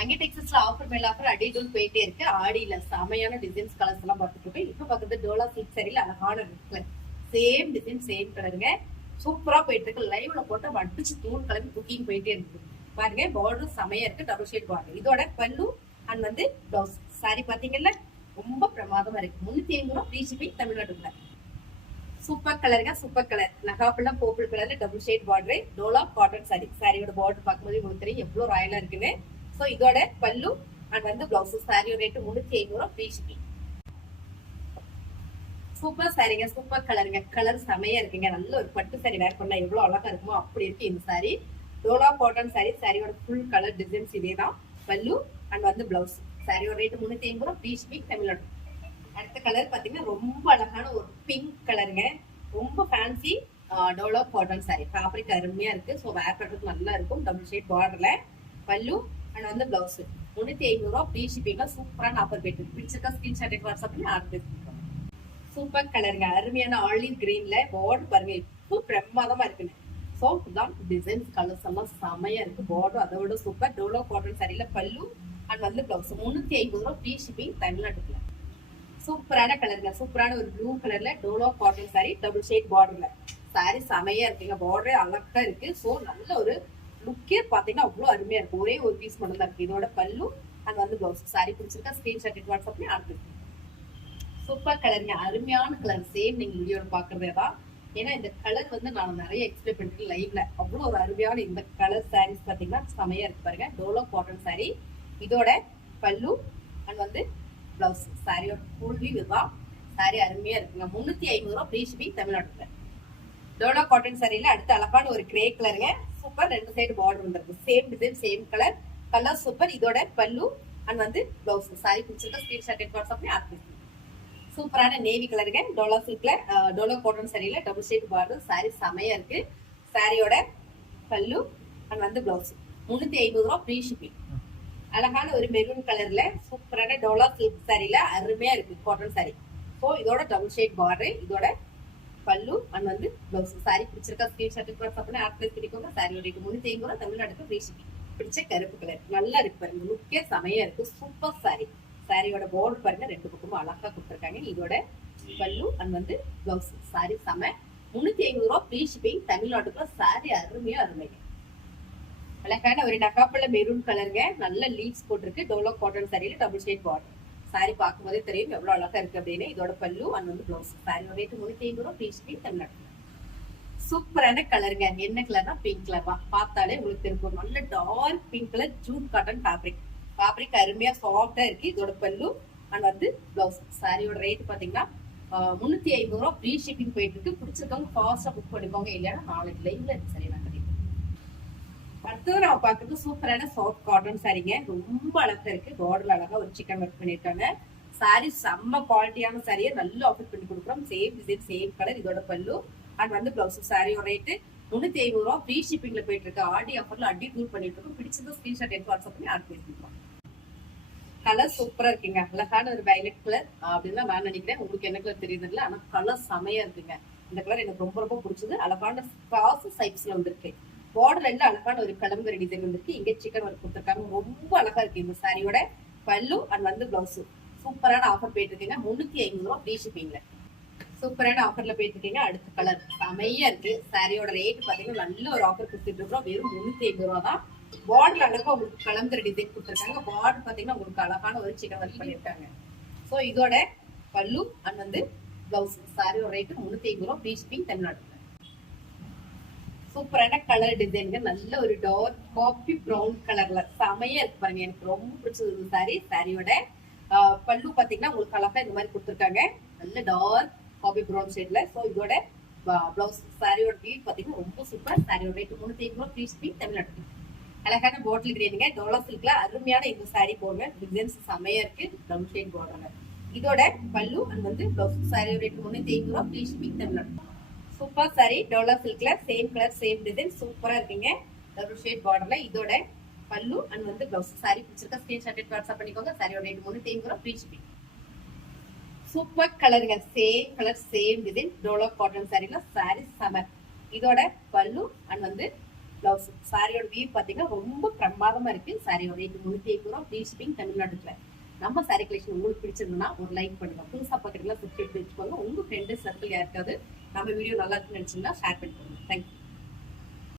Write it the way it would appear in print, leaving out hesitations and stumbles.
அங்கே டெக்ஸஸ்ல ஆஃபர் மேல ஆஃபர் அடிடூல் போயிட்டே இருக்கு. ஆடியில செமையான டிசைன்ஸ் கலர்ஸ் எல்லாம் பார்த்துட்டு இருக்கோம். இப்ப பக்கத்து டோலா சில்க் சரியில அழகான கலர், சேம் டிசைன் சேம் கலருங்க. சூப்பரா போயிட்டு இருக்கு. லைவ்ல போட்டு அடிச்சு தூள் கிளம்பி குக்கிங் போயிட்டே இருக்கு. பாருங்க பார்டர் செமையா இருக்கு. Double shade border. இதோட பல்லு அண்ட் வந்து பிளவுஸ். சாரி பாத்தீங்கல்ல ரொம்ப பிரமாதமா இருக்கு. 350 ரூபாய் ஃப்ரீ ஷிப்பிங் தமிழ்நாட்டுக்குள்ள. சூப்பர் கலருங்க, சூப்பர் கலர். நகாப்புல பர்பிள் கலர்ல double shade border. Dola cotton sorry. சாரியோட பார்டர் பார்க்கும்போது உங்களுக்கு தெரியும் எவ்வளவு ராயலா இருக்குன்னு. சோ இதோட பல்லு அண்ட் வந்து பிளவுஸ். சாரியோட ரேட் 350 ரூபாய் ஃப்ரீ ஷிப்பிங். சூப்பர் சாரிங்க, சூப்பர் கலருங்க. கலர் செமையா இருக்குங்க. நல்ல ஒரு பட்டு சாரி வேர் பண்ணா எவ்வளவு அழகா இருக்குமோ அப்படி இருக்கு இந்த சாரி. Dola cotton sorry. சாரியோட ஃபுல் கலர் டிசைன்ஸ் இதேதான். பல்லு அண்ட் வந்து பிளவுஸ். சாரியோட ரேட் 350 ரூபாய் ஃப்ரீ ஷிப்பிங் தமிழ்நாடு. அடுத்த கலர் பாத்தீங்கன்னா ரொம்ப அழகான ஒரு பிங்க் கலருங்க. ரொம்ப fancy Dola cotton sorry. Fabric அருமையா இருக்கு. ஸோ வேர் பண்றதுக்கு நல்லா இருக்கும். டபுள் ஷேட் பார்டர்ல பல்லு அண்ட் வந்து பிளவுஸ். 350 ரூபாய் ஃப்ரீ ஷிப்பிங்ல சூப்பரான ஆஃபர் போயிட்டு பிடிச்சிருக்கா ஸ்கிரீன்ஷாட் எடுத்து வாட்ஸ்அப் பண்ணி ஆர்டர். சூப்பர் கலருங்க. அருமையான ஆலிவ் கிரீன்ல பார்டர் பாருங்க இப்போ பிரமாதமா இருக்குங்க. ஸோ இதான் டிசைன்ஸ் கலர்ஸ் எல்லாம் செமையா இருக்கு. பார்டர் அதை விட சூப்பர். டோலோ காட்டன் சாரியில பல்லு அண்ட் வந்து பிளவுஸ். 350 ரூபாய் ஃப்ரீ ஷிப்பிங் தமிழ்நாட்டுக்குள்ள. சூப்பரான கலருங்க. சூப்பரான ஒரு ப்ளூ கலர்ல dola cotton sari. Double shade பார்டர்ல சாரி செமையா இருக்குங்க. பார்டர் அழகா இருக்கு. ஸோ நல்ல ஒரு லுக்கே பாத்தீங்கன்னா அவ்வளவு அருமையா இருக்கு. ஒரே ஒரு பீஸ் மட்டும் தான் இருக்கு. இதோட பல்லு அண்ட் வந்து பிளவுஸ். சாரி பிடிச்சிருக்கா ஸ்கிரீன்ஷாட் எடுத்து வாட்ஸ்அப் பண்ணி ஆர்டர். சூப்பர் கலருங்க. அருமையான கலர். சேம் நீங்க வீடியோல பாக்குறதே தான். ஏன்னா இந்த கலர் வந்து நான் நிறைய எக்ஸ்பிளைன் பண்ணிருக்கேன் லைவ்ல. அவ்வளவு ஒரு அருமையான இந்த கலர் சாரீஸ் பாத்தீங்கன்னா செமையா இருக்கு பாருங்க. Dolo cotton sorry. இதோட பல்லு அண்ட் வந்து பிளவுஸ். சாரியோட ஃபுல் வியூ இதுதான். சாரி அருமையா இருக்குங்க. 350 ரூபாய் ஃப்ரீ ஷிப்பிங் தமிழ்நாட்டுல. டோலோ காட்டன் சாரியில அடுத்த அழகான ஒரு கிரே கலருங்க. சூப்பர். ரெண்டு சைடு பார்டர் வந்துருக்கு. Same design same colour. Colour super. இதோட பல்லு அண்ட் வந்து பிளவுஸ். சாரி பிடிச்சிருக்க ஸ்கிரீன்ஷாட் எடுத்து வாட்ஸ்அப் பண்ணி ஆர்டர். சூப்பரான நேவி கலருங்க. டோலா சில்க்ல டோலா காட்டன் சாரியில டபுள் ஷேட் பார்டர். சாரி செமையா இருக்கு. சாரியோட பல்லு அண்ட் வந்து பிளவுஸ். 350 ரூபாய் ஃப்ரீ ஷிப்பிங். அழகான ஒரு மெரூன் கலர்ல சூப்பரான டோலா சில்க் சாரியில அருமையா இருக்கு காட்டன் சாரி. ஸோ இதோட டபுள் ஷேட் பார்டர். இதோட பல்லு அண்ட் வந்து பிளவுஸ். சாரி பிடிச்சிருக்கா ஸ்கிரீன்ஷாட் பண்ணி ஆர்டர் பண்ணிக்கோங்க. சாரியோட ரேட் 350 ரூபாய் தமிழ்நாட்டுக்கு ஃப்ரீ ஷிப்பிங். பிடிச்ச கருப்பு கலர் நல்லா இருக்கு பாருங்க. லுக்கே செமையா இருக்கு. Super sorry. சாரியோட பார்டர் பாருங்க ரெண்டு பக்கமும் அழகா கொடுத்துருக்காங்க. இதோட பல்லு அண்ட் வந்து பிளவுஸ். சாரி செம. 350 ரூபாய் ஃப்ரீ ஷிப்பிங் தமிழ்நாட்டுக்குள்ள. சாரி அருமையா அருமைங்க. அழகான ஒரு நகாப்பழ மெரூன் கலருங்க. நல்ல லீவ்ஸ் போட்டிருக்கு. டோலோ காட்டன் சாரியில டபுள் ஷேட் பார்டர். சாரி பார்க்கும் போதே தெரியும் எவ்வளவு அழகா இருக்கு அப்படின்னு. இதோட பல்லு அண்ட் வந்து பிளவுஸ். சாரியோட ரேட் 350 ரூபாய் ஃப்ரீ ஷிப்பிங் தமிழ்நாட்டுல. சூப்பரான கலருங்க. என்ன கலர்னா பிங்க் கலர் தான். பார்த்தாலே உங்களுக்கு தெரியும். நல்ல dark pink colour jute cotton fabric. Fabric அருமையா சாஃப்டா இருக்கு. இதோட பல்லு அண்ட் வந்து பிளவுஸ். சாரியோட ரேட் பாத்தீங்கன்னா 350 ரூபாய் ஃப்ரீ ஷிப்பிங் போயிட்டு இருக்கு. பிடிச்சிருக்கவங்க ஃபாஸ்டா புக் பண்ணிக்கோங்க. இல்லைன்னா நாளைக்கு லைவ்ல சரி நான் கட்டிடுறேன். அடுத்தது நம்ம பாக்குறது சூப்பரான சாஃப்ட் காட்டன் சாரிங்க. ரொம்ப அழகா இருக்கு. பார்டர்ல அழகா ஒரு சிக்கன் ஒர்க் பண்ணிருக்காங்க. சாரி செம்ம குவாலிட்டியான சாரியை நல்லா ஆஃபர் பண்ணி கொடுக்குறோம். Same design same colour. இதோட பல்லு அண்ட் வந்து பிளவுஸ். சாரியோட ரேட் 350 ரூபாய் ஃப்ரீ ஷிப்பிங்ல போயிட்டு இருக்கு. ஆடி ஆஃபர்ல அடி டூல் பண்ணிட்டு இருக்கோம். பிடிச்சது ஸ்கிரீன்ஷாட் எடுத்து வாட்ஸ்அப் பண்ணி ஆர்டர் பண்ணிக்கலாம். கலர் சூப்பரா இருக்குங்க. அழகான ஒரு வயலட் கலர் அப்படின்னு நான் நினைக்கிறேன். உங்களுக்கு என்ன கலர் தெரியுதுல்ல. ஆனா கலர் செமையா இருக்குங்க. இந்த கலர் எனக்கு ரொம்ப ரொம்ப பிடிச்சது. அழகான கிராஸ் சைப்ஸ்ல வந்திருக்கு. பார்டர் எல்லாம் அழகான ஒரு கலம்பர டிசைன் வந்திருக்கு. இங்க சிக்கன் ஒர்க் கொடுத்துருக்காங்க. ரொம்ப அழகா இருக்கு இந்த சாரியோட பல்லு அண்ட் வந்து பிளவுஸ். சூப்பரான ஆஃபர் போயிட்டு இருக்குங்க. 350 ரூபாய் ஃப்ரீ ஷிப்பிங்ல. சூப்பரான ஆஃபர்ல போயிட்டு இருக்கீங்க. அடுத்த கலர் செமையா இருக்கு. சாரியோட ரேட் பாத்தீங்கன்னா நல்ல ஒரு ஆஃபர் கொடுத்துட்டு இருக்கோம். வெறும் 350 ரூபா தான். பார்டர் அழகா உங்களுக்கு கலந்தர டிசைன் கொடுத்துருக்காங்க. பார்டர் பாத்தீங்கன்னா உங்களுக்கு அழகான ஒரு சிக்கன் ஒர்க் பண்ணிருக்காங்க. சோ இதோட பல்லு அண்ட் வந்து பிளவுஸ். சாரியோட ரேட் 350 ரூபாய் ஃப்ரீ ஷிப்பிங் தமிழ்நாட்டுல. சூப்பரான கலர் டிசைனுங்க. நல்ல ஒரு டார்க் காபி ப்ரௌன் கலர்ல செமையா இருக்கு பாருங்க. எனக்கு ரொம்ப பிடிச்சது சாரி. சாரியோட பல்லு பாத்தீங்கன்னா உங்களுக்கு அழகா இந்த மாதிரி கொடுத்துருக்காங்க. நல்ல டார்க் காபி ப்ரௌன் ஷேட்ல. சோ இதோட பிளவுஸ். சாரியோட வியூ பாத்தீங்கன்னா ரொம்ப சூப்பர். சாரியோட ரேட் 350 ரூபாய் ஃப்ரீ ஷிப்பிங் தமிழ்நாட்டுல. அழகான பாட்டில் கிரீனுங்க. டோலா சில்க்ல அருமையான இந்த சாரி போடுங்க. டிசைன்ஸ் செமையா இருக்கு. டபுள் ஷேட் பார்டர்ல. இதோட பல்லு அண்ட் வந்து பிளவுஸ். சாரியோட ரேட் 350 ரூபாய் ஃப்ரீ ஷிப்பிங் தமிழ்நாட்டுல. சூப்பர் சாரி. டோலா சில்க்ல சேம் கலர் சேம் டிசைன் சூப்பரா இருக்குங்க. டபுள் ஷேட் பார்டர்ல. இதோட பல்லு அண்ட் வந்து பிளவுஸ். சாரி பிடிச்சிருக்க ஸ்கிரீன்ஷாட் எடுத்து வாட்ஸ்அப் பண்ணிக்கோங்க. சாரியோட ரேட் 350 ரூபாய் ஃப்ரீ ஷிப்பிங். சூப்பர் கலருங்க. Same colour same design dola cotton சாரில சாரி சமர். இதோட பல்லு அண்ட் வந்து பிளவுஸ். சாரியோட வியூ பாத்தீங்கன்னா ரொம்ப பிரமாதமா இருக்கு. சாரியோட ரேட் 350 ஃப்ரீ ஷிப்பிங் தமிழ்நாட்டுல. நம்ம சாரி கலெக்ஷன் உங்களுக்கு பிடிச்சிருந்தா ஒரு லைக் பண்ணுங்க. புதுசா பாக்குறீங்களா சப்ஸ்கிரைப் வச்சுக்கோங்க. உங்க ஃப்ரெண்டு சர்க்கிள் யாருக்காவது நம்ம வீடியோ நல்லா இருக்குன்னு நினைச்சீங்கன்னா ஷேர் பண்ணிக்கோங்க. தேங்க்யூ.